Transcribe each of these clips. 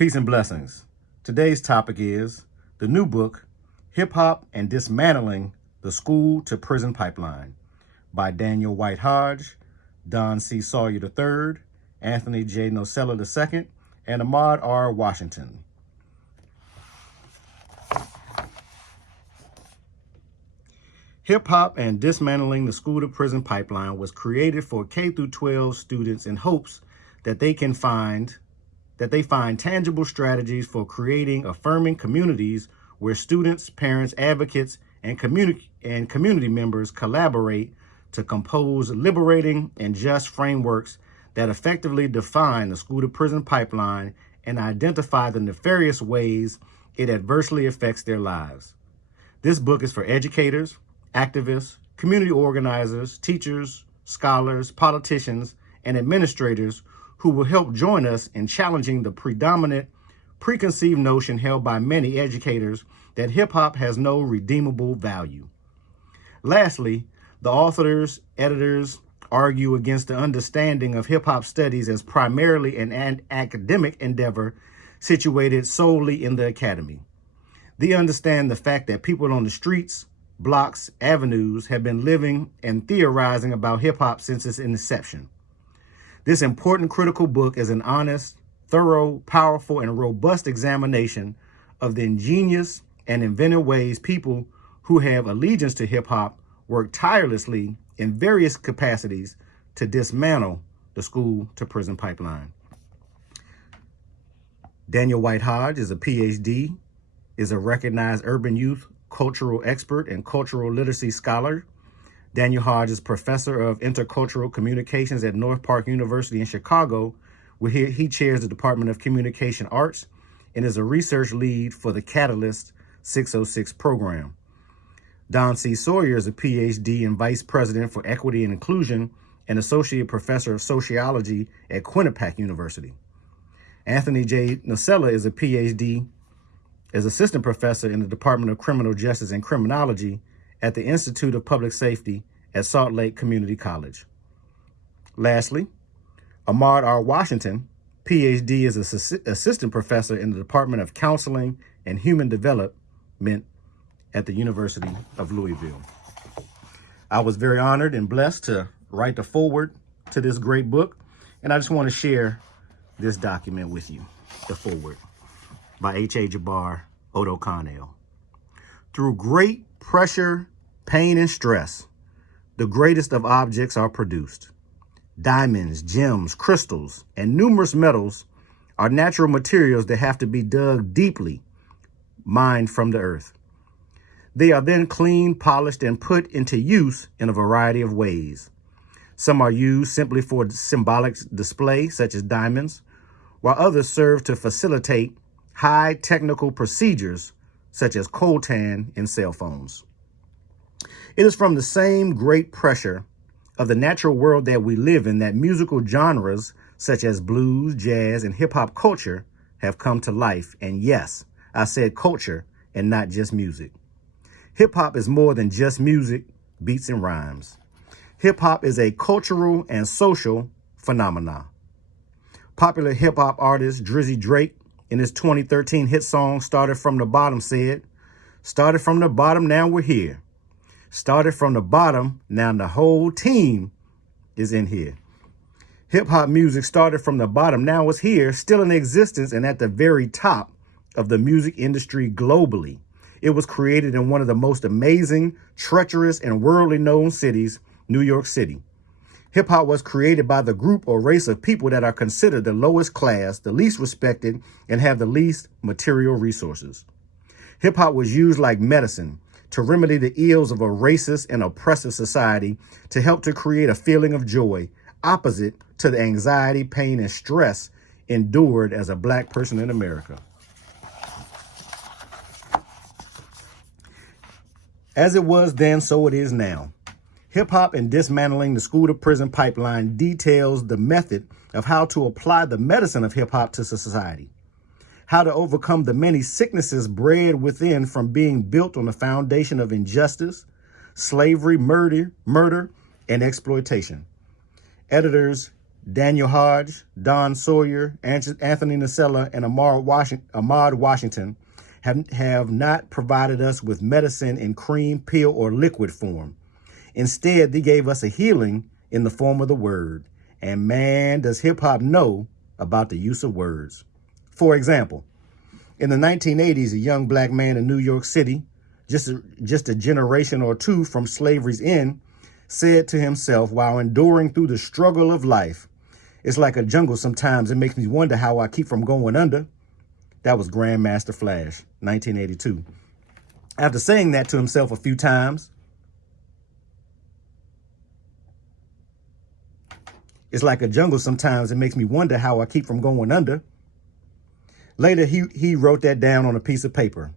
Peace and blessings. Today's topic is the new book, Hip Hop and Dismantling the School to Prison Pipeline by Daniel White Hodge, Don C. Sawyer III, Anthony J. Nocella II, and Ahmad R. Washington. Hip Hop and Dismantling the School to Prison Pipeline was created for K-12 students in hopes that they find tangible strategies for creating affirming communities where students, parents, advocates, and community members collaborate to compose liberating and just frameworks that effectively define the school to prison pipeline and identify the nefarious ways it adversely affects their lives. This book is for educators, activists, community organizers, teachers, scholars, politicians, and administrators who will help join us in challenging the predominant preconceived notion held by many educators that hip-hop has no redeemable value. Lastly, the authors, editors argue against the understanding of hip-hop studies as primarily an academic endeavor situated solely in the academy. They understand the fact that people on the streets, blocks, avenues have been living and theorizing about hip-hop since its inception. This important critical book is an honest, thorough, powerful, and robust examination of the ingenious and inventive ways people who have allegiance to hip-hop work tirelessly in various capacities to dismantle the school-to-prison pipeline. Daniel White Hodge is a PhD, is a recognized urban youth cultural expert and cultural literacy scholar. Daniel Hodge is professor of intercultural communications at North Park University in Chicago, where he chairs the Department of Communication Arts and is a research lead for the Catalyst 606 program. Don C. Sawyer is a PhD and vice president for equity and inclusion and associate professor of sociology at Quinnipiac University. Anthony J. Nocella is a PhD as assistant professor in the Department of Criminal Justice and Criminology at the Institute of Public Safety at Salt Lake Community College. Lastly, Ahmad R. Washington, PhD, is an assistant professor in the Department of Counseling and Human Development at the University of Louisville. I was very honored and blessed to write the foreword to this great book, and I just want to share this document with you, the foreword, by H.A. Jabar, OdoKhan. Through great pressure, pain, and stress, the greatest of objects are produced. Diamonds, gems, crystals, and numerous metals are natural materials that have to be dug deeply, mined from the earth. They are then cleaned, polished, and put into use in a variety of ways. Some are used simply for symbolic display, such as diamonds, while others serve to facilitate high technical procedures, such as coltan in cell phones. It is from the same great pressure of the natural world that we live in that musical genres such as blues, jazz, and hip-hop culture have come to life. And yes, I said culture and not just music. Hip-hop is more than just music, beats, and rhymes. Hip-hop is a cultural and social phenomenon. Popular hip-hop artist Drizzy Drake, in his 2013 hit song, Started From the Bottom, said, "Started from the bottom, now we're here. Started from the bottom, now the whole team is in here." Hip-hop music started from the bottom, now it's here, still in existence and at the very top of the music industry globally. It was created in one of the most amazing, treacherous, and worldly known cities, New York City. Hip-hop was created by the group or race of people that are considered the lowest class, the least respected, and have the least material resources. Hip-hop was used like medicine to remedy the ills of a racist and oppressive society, to help to create a feeling of joy opposite to the anxiety, pain, and stress endured as a Black person in America. As it was then, so it is now. Hip-hop and Dismantling the School to Prison Pipeline details the method of how to apply the medicine of hip-hop to society, how to overcome the many sicknesses bred within from being built on the foundation of injustice, slavery, murder, and exploitation. Editors Daniel Hodge, Don Sawyer, Anthony Nacella, and Ahmad Washington have not provided us with medicine in cream, pill, or liquid form. Instead, they gave us a healing in the form of the word. And man, does hip hop know about the use of words. For example, in the 1980s, a young black man in New York City, just a generation or two from slavery's end, said to himself while enduring through the struggle of life, "It's like a jungle sometimes. It makes me wonder how I keep from going under." That was Grandmaster Flash, 1982. After saying that to himself a few times, "It's like a jungle sometimes. It makes me wonder how I keep from going under." Later, he wrote that down on a piece of paper.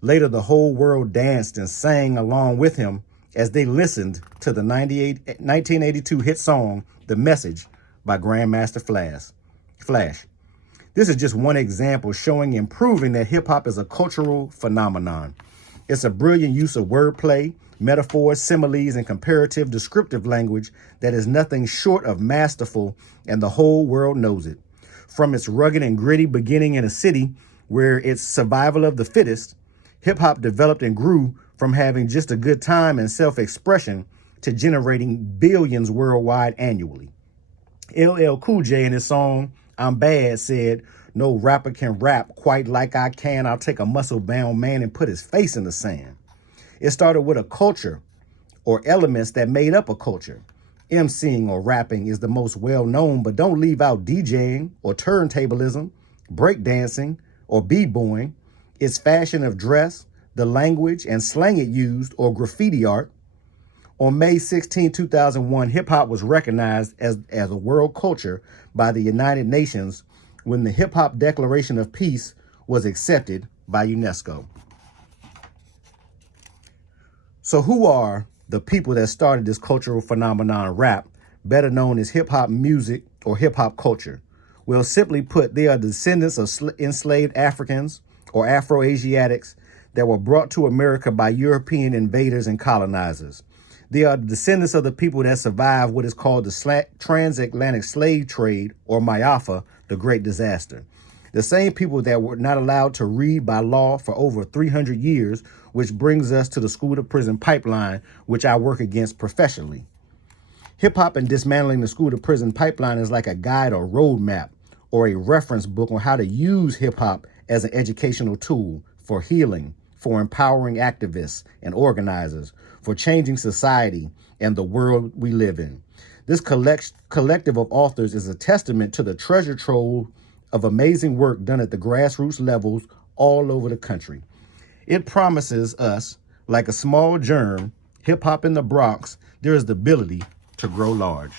Later, the whole world danced and sang along with him as they listened to the 1982 hit song, "The Message" by Grandmaster Flash. This is just one example showing and proving that hip-hop is a cultural phenomenon. It's a brilliant use of wordplay, metaphors, similes, and comparative descriptive language that is nothing short of masterful, and the whole world knows it. From its rugged and gritty beginning in a city where it's survival of the fittest, hip-hop developed and grew from having just a good time and self-expression to generating billions worldwide annually. LL Cool J in his song, "I'm Bad" said, "No rapper can rap quite like I can. I'll take a muscle-bound man and put his face in the sand." It started with a culture or elements that made up a culture. MCing or rapping is the most well-known, but don't leave out DJing or turntablism, breakdancing, or b-boying. Its fashion of dress, the language and slang it used, or graffiti art. On May 16, 2001, hip-hop was recognized as a world culture by the United Nations when the Hip-Hop Declaration of Peace was accepted by UNESCO. So who are the people that started this cultural phenomenon, rap, better known as hip-hop music or hip-hop culture? Well, simply put, they are descendants of enslaved Africans or Afro-Asiatics that were brought to America by European invaders and colonizers. They are the descendants of the people that survived what is called the transatlantic slave trade, or Mayafa, the Great Disaster. The same people that were not allowed to read by law for over 300 years, which brings us to the school-to-prison pipeline, which I work against professionally. Hip-hop and dismantling the school-to-prison pipeline is like a guide or roadmap or a reference book on how to use hip-hop as an educational tool for healing, for empowering activists and organizers, for changing society and the world we live in. This collective of authors is a testament to the treasure trove of amazing work done at the grassroots levels all over the country. It promises us, like a small germ, hip-hop in the Bronx, there is the ability to grow large.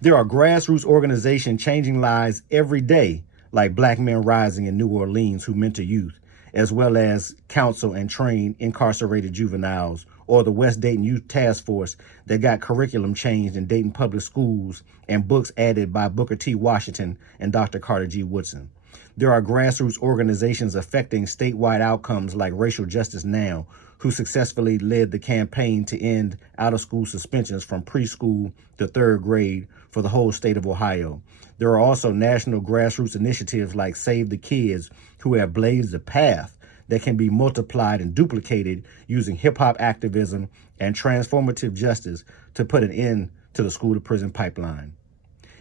There are grassroots organizations changing lives every day, like Black Men Rising in New Orleans, who mentor youth, as well as counsel and train incarcerated juveniles, or the West Dayton Youth Task Force that got curriculum changed in Dayton public schools and books added by Booker T. Washington and Dr. Carter G. Woodson. There are grassroots organizations affecting statewide outcomes like Racial Justice Now, who successfully led the campaign to end out-of-school suspensions from preschool to third grade for the whole state of Ohio. There are also national grassroots initiatives like Save the Kids, who have blazed a path that can be multiplied and duplicated using hip-hop activism and transformative justice to put an end to the school-to-prison pipeline.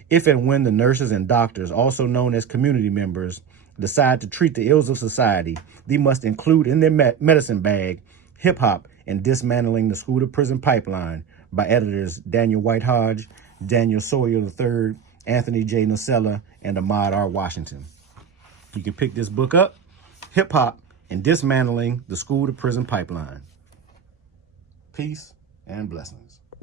If and when the nurses and doctors, also known as community members, decide to treat the ills of society, they must include in their medicine bag hip-hop and Dismantling the School-to-Prison Pipeline by editors Daniel White Hodge, Daniel Sawyer III, Anthony J. Nacella, and Ahmad R. Washington. You can pick this book up, Hip-Hop and Dismantling the School-to-Prison Pipeline. Peace and blessings.